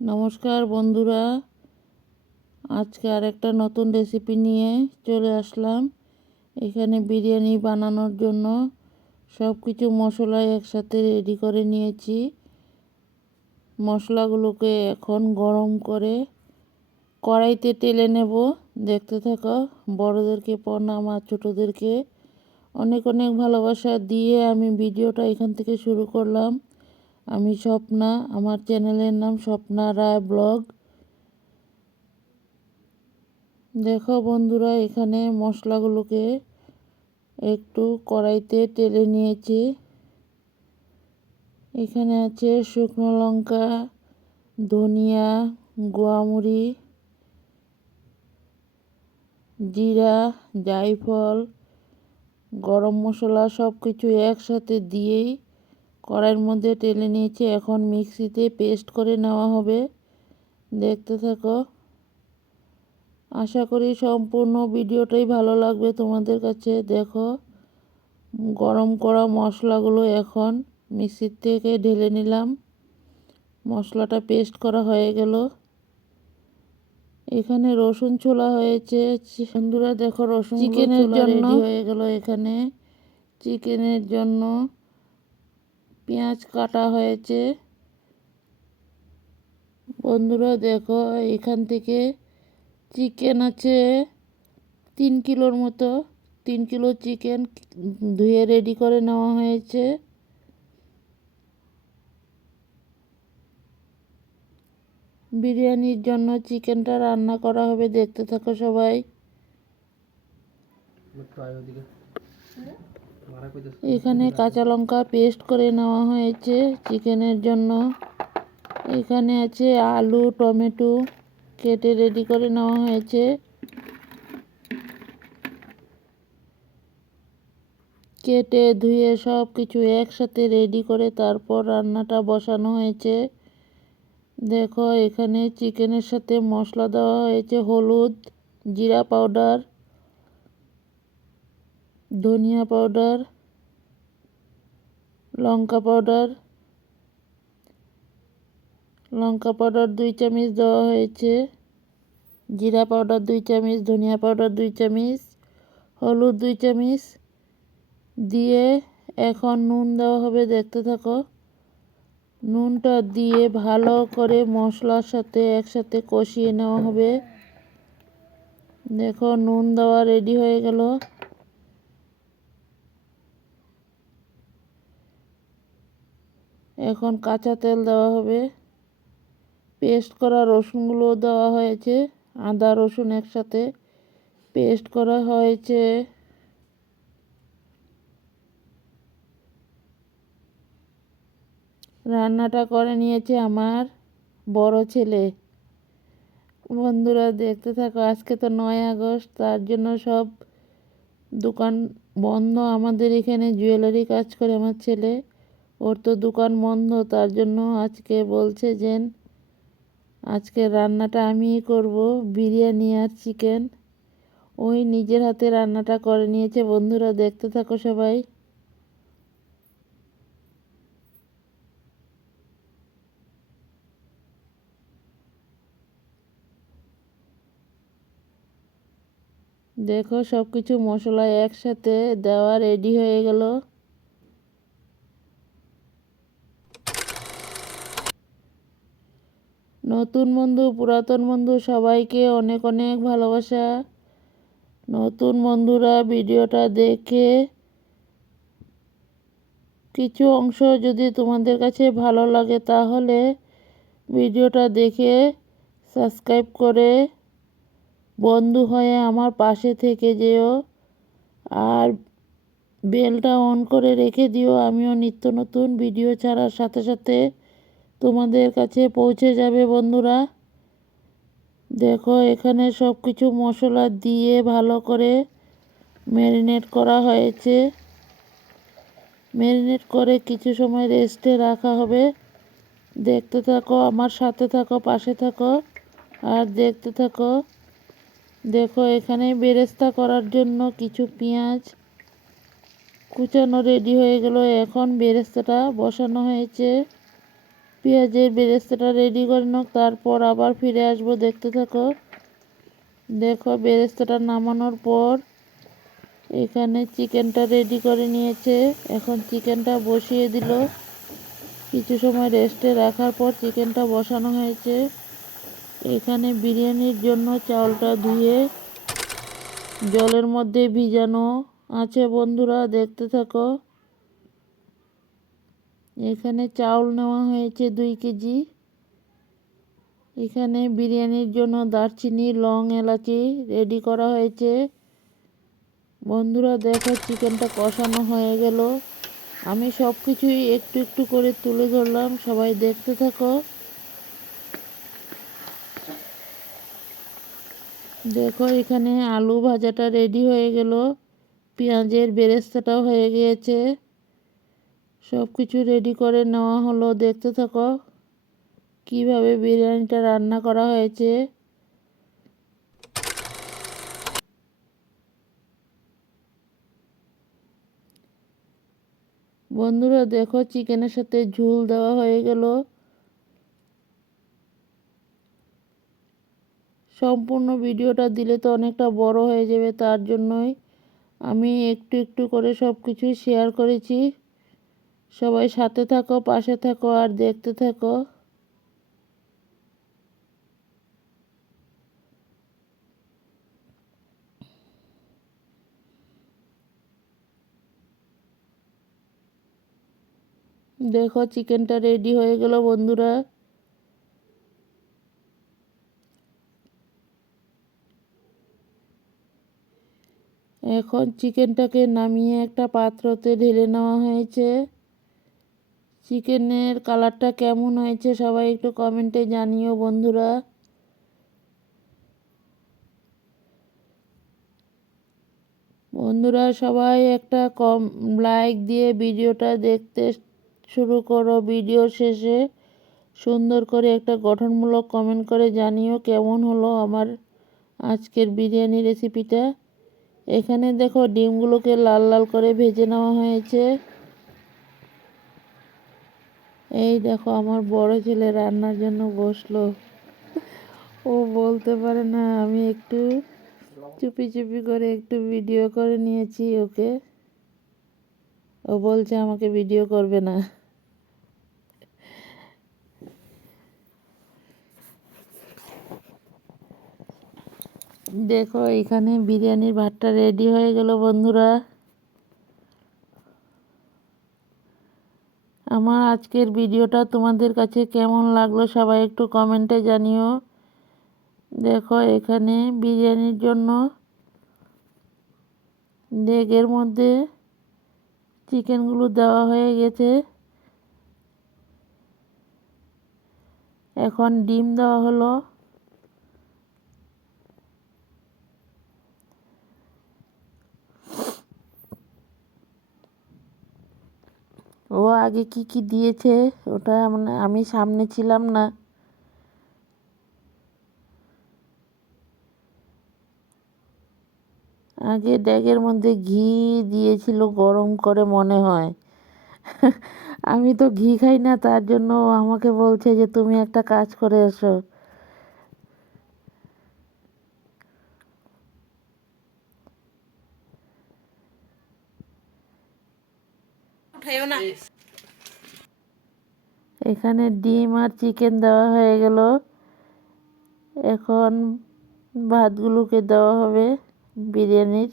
নমস্কার বন্ধুরা। আজকে আর একটা নতুন রেসিপি নিয়ে চলে আসলাম। এখানে বিরিয়ানি বানানোর জন্য সব কিছু মশলা একসাথে রেডি করে নিয়েছি। মশলাগুলোকে এখন গরম করে কড়াইতে তেলে নেব। দেখতে থাকো, বড়োদেরকে প্রণাম আর ছোটোদেরকে অনেক অনেক ভালোবাসা দিয়ে আমি ভিডিওটা এখান থেকে শুরু করলাম। আমি স্বপ্না, আমার চ্যানেলের নাম স্বপ্না রায় ব্লগ। দেখো বন্ধুরা, এখানে মশলাগুলোকে একটু কড়াইতে টেলে নিয়েছি। এখানে আছে শুকনো লঙ্কা, ধনিয়া গোয়ামুড়ি জিরা, জায়ফল, গরম মশলা সব কিছু একসাথে দিয়েই কড়াইয়ের মধ্যে টেলে নিয়েছি। এখন মিক্সিতে পেস্ট করে নেওয়া হবে। দেখতে থাকো। আশা করি সম্পূর্ণ ভিডিওটাই ভালো লাগবে তোমাদের কাছে। দেখো গরম করা মশলাগুলো এখন মিক্সির থেকে ঢেলে নিলাম। মশলাটা পেস্ট করা হয়ে গেল। এখানে রসুন ছোলা হয়েছে। বন্ধুরা দেখো রসুন চিকেনের জন্য হয়ে গেল এখানে। চিকেনের জন্য পেঁয়াজ কাটা হয়েছে। বন্ধুরা দেখো, এখান থেকে চিকেন আছে তিন কিলোর মতো। তিন কিলো চিকেন ধুয়ে রেডি করে নেওয়া হয়েছে। বিরিয়ানির জন্য চিকেনটা রান্না করা হবে, দেখতে থাকো সবাই। এখানে কাঁচা লঙ্কা পেস্ট করে নেওয়া হয়েছে চিকেনের জন্য। এখানে আছে আলু, টমেটো কেটে রেডি করে নেওয়া হয়েছে। কেটে ধুয়ে সব কিছু একসাথে রেডি করে তারপর রান্নাটা বসানো হয়েছে। দেখো এখানে চিকেনের সাথে মশলা দেওয়া হয়েছে, হলুদ, জিরা পাউডার ধনিয়া পাউডার, লঙ্কা পাউডার লঙ্কা পাউডার দুই চামচ দেওয়া হয়েছে, জিরা পাউডার দুই চামচ, ধনিয়া পাউডার দুই চামচ, হলুদ দুই চামচ দিয়ে এখন নুন দেওয়া হবে, দেখতে থাকো। নুনটা দিয়ে ভালো করে মশলার সাথে একসাথে কষিয়ে নেওয়া হবে। দেখো, নুন দেওয়া রেডি হয়ে গেল। এখন কাঁচা তেল দেওয়া হবে। পেস্ট করা রসুনগুলো দেওয়া হয়েছে। আদা, রসুন একসাথে পেস্ট করা হয়েছে। রান্নাটা করে নিয়েছে আমার বড় ছেলে। বন্ধুরা, দেখতে থাকো, আজকে তো নয় আগস্ট, তার জন্য সব দোকান বন্ধ। আমাদের এখানে জুয়েলারি কাজ করে আমার ছেলে। ওর তো দোকান বন্ধ, তার জন্য আজকে বলছে যে, আজকে রান্নাটা আমিই করব, বিরিয়ানি আর চিকেন। ওই নিজের হাতে রান্নাটা করে নিয়েছে, বন্ধুরা দেখতে থাকো সবাই। দেখো সব কিছু মশলা একসাথে দেওয়া রেডি হয়ে গেল। নতুন বন্ধু, পুরাতন বন্ধু সবাইকে অনেক অনেক ভালোবাসা। নতুন বন্ধুরা ভিডিওটা দেখে কিছু অংশ যদি তোমাদের কাছে ভালো লাগে তাহলে ভিডিওটা দেখে সাবস্ক্রাইব করে বন্ধু হয়ে আমার পাশে থেকে যেও। আর বেলটা অন করে রেখে দিও। আমিও নিত্য নতুন ভিডিও ছাড়ার সাথে সাথে তোমাদের কাছে পৌঁছে যাবে, বন্ধুরা। দেখো, এখানে সব কিছু মশলা দিয়ে ভালো করে ম্যারিনেট করা হয়েছে। ম্যারিনেট করে কিছু সময় রেস্টে রাখা হবে। দেখতে থাকো, আমার সাথে থাকো, পাশে থাকো, আর দেখতে থাকো। দেখো, এখানে বেরেস্তা করার জন্য কিছু পেঁয়াজ কুচানো রেডি হয়ে গেল। এখন বেরেস্তাটা বসানো হয়েছে। পেঁয়াজের বেরেস্তাটা রেডি করে নাও, তারপর আবার ফিরে আসব। দেখতে থাকো। দেখো, বেরেস্তাটা নামানোর পর এখানে চিকেনটা রেডি করে নিয়েছে। এখন চিকেনটা বসিয়ে দিল। কিছু সময় রেস্টে রাখার পর চিকেনটা বসানো হয়েছে। এখানে বিরিয়ানির জন্য চাউলটা ধুয়ে জলের মধ্যে ভিজানো আছে বন্ধুরা, দেখতে থাকো। এখানে চাউল নেওয়া হয়েছে দুই কেজি। এখানে বিরিয়ানির জন্য দারচিনি, লং এলাচি রেডি করা হয়েছে। বন্ধুরা, দেখো চিকেনটা কষানো হয়ে গেল। আমি সব কিছুই একটু একটু করে তুলে ধরলাম। সবাই দেখতে থাকো। দেখো, এখানে আলু ভাজাটা রেডি হয়ে গেল। পেঁয়াজের বেরেস্তাটাও হয়ে গিয়েছে। সব কিছু রেডি করে নেওয়া হলো। দেখতে থাকো কীভাবে বিরিয়ানিটা রান্না করা হয়েছে। বন্ধুরা, দেখো চিকেনের সাথে ঝুল দেওয়া হয়ে গেল। সম্পূর্ণ ভিডিওটা দিলে তো অনেকটা বড় হয়ে যাবে, তার জন্যই আমি একটু একটু করে সব কিছুই শেয়ার করেছি। সবাই সাথে থাকো, পাশে থাকো আর দেখতে থাকো। দেখো, চিকেনটা রেডি হয়ে গেল বন্ধুরা। এখন চিকেনটাকে নামিয়ে একটা পাত্রতে ঢেলে নেওয়া হয়েছে। চিকেনের কালারটা কেমন হয়েছে সবাই একটু কমেন্টে জানিও বন্ধুরা। বন্ধুরা, সবাই একটা কম লাইক দিয়ে ভিডিওটা দেখতে শুরু করো ভিডিও শেষে। সুন্দর করে একটা গঠনমূলক কমেন্ট করে জানিও কেমন হলো আমার আজকের বিরিয়ানি রেসিপিটা এখানে দেখো ডিমগুলোকে লাল লাল করে ভেজে নেওয়া হয়েছে। এই দেখো, আমার বড় ছেলে রান্নার জন্য বসল। ও বলতে পারে না, আমি একটু চুপি চুপি করে একটু ভিডিও করে নিয়েছি ওকে। ও বলছে, আমাকে ভিডিও করবে না। দেখো, এখানে বিরিয়ানির ভাতটা রেডি হয়ে গেল বন্ধুরা। আমার আজকের ভিডিওটা তোমাদের কাছে কেমন লাগল সবাই একটু কমেন্টে জানিও। দেখো, এখানে বিরিয়ানির জন্য ডেগের মধ্যে চিকেনগুলো দেওয়া হয়ে গেছে। এখন ডিম দেওয়া হলো। ও আগে কি কি দিয়েছে? ওটা মানে আমি সামনে ছিলাম না। আগে ড্যাগের মধ্যে ঘি দিয়েছিল, গরম করে মনে হয়। আমি তো ঘি খাই না, তার জন্য আমাকে বলছে যে, তুমি একটা কাজ করে এসো। এখানে ডিম আর চিকেন দেওয়া হয়ে গেল। এখন ভাতগুলোকে দেওয়া হবে বিরিয়ানির।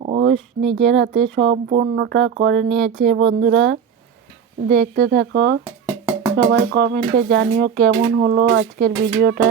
ও নিজের হাতে সম্পূর্ণটা করে নিয়েছে বন্ধুরা। দেখতে থাকো। সবাই কমেন্টে জানিও কেমন হলো আজকের ভিডিওটা।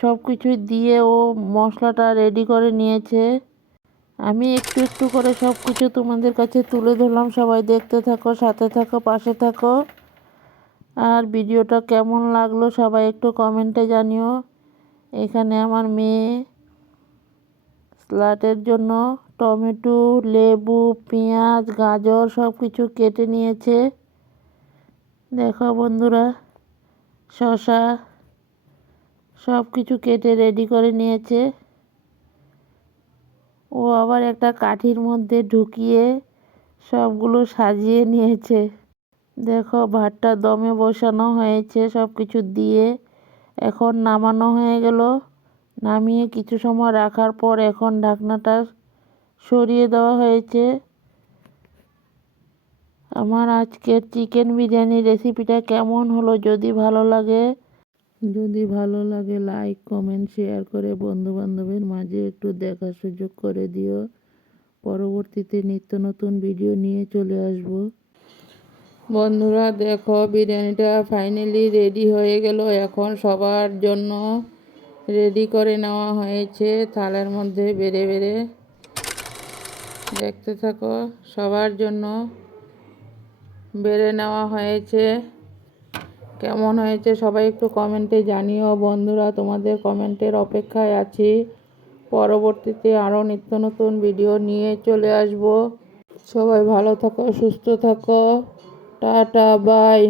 সব কিছু দিয়ে ও মশলাটা রেডি করে নিয়েছে। আমি একটু একটু করে সব কিছু তোমাদের কাছে তুলে ধরলাম। সবাই দেখতে থাকো, সাথে থাকো, পাশে থাকো। আর ভিডিওটা কেমন লাগল সবাই একটু কমেন্টে জানিও। এখানে আমার মেয়ে স্যালাডের জন্য টমেটো, লেবু, পেঁয়াজ, গাজর সব কিছু কেটে নিয়েছে। দেখো বন্ধুরা, শসা সব কিছু কেটে রেডি করে নিয়েছে। ও আবার একটা কাঠির মধ্যে ঢুকিয়ে সবগুলো সাজিয়ে নিয়েছে। দেখো, ভাতটা দমে বসানো হয়েছে সব কিছু দিয়ে এখন নামানো হয়ে গেল। নামিয়ে কিছু সময় রাখার পর এখন ঢাকনাটা সরিয়ে দেওয়া হয়েছে। আমার আজকের চিকেন বিরিয়ানি রেসিপিটা কেমন হলো যদি ভালো লাগে যদি ভালো লাগে লাইক কমেন্ট শেয়ার করে বন্ধু বান্ধবের মাঝে একটু দেখার সুযোগ করে দিও। পরবর্তীতে নিত্য নতুন ভিডিও নিয়ে চলে আসব। বন্ধুরা, দেখো, বিরিয়ানিটা ফাইনালি রেডি হয়ে গেল। এখন সবার জন্য রেডি করে নেওয়া হয়েছে থালের মধ্যে বেড়ে বেড়ে। দেখতে থাকো, সবার জন্য বেড়ে নেওয়া হয়েছে। কেমন হয়েছে সবাই একটু কমেন্টে জানিও। বন্ধুরা, তোমাদের কমেন্টের অপেক্ষায় আছি। পরবর্তীতে আরও নিত্য নতুন ভিডিও নিয়ে চলে আসব। সবাই ভালো থাকো, সুস্থ থাকো। Tata bye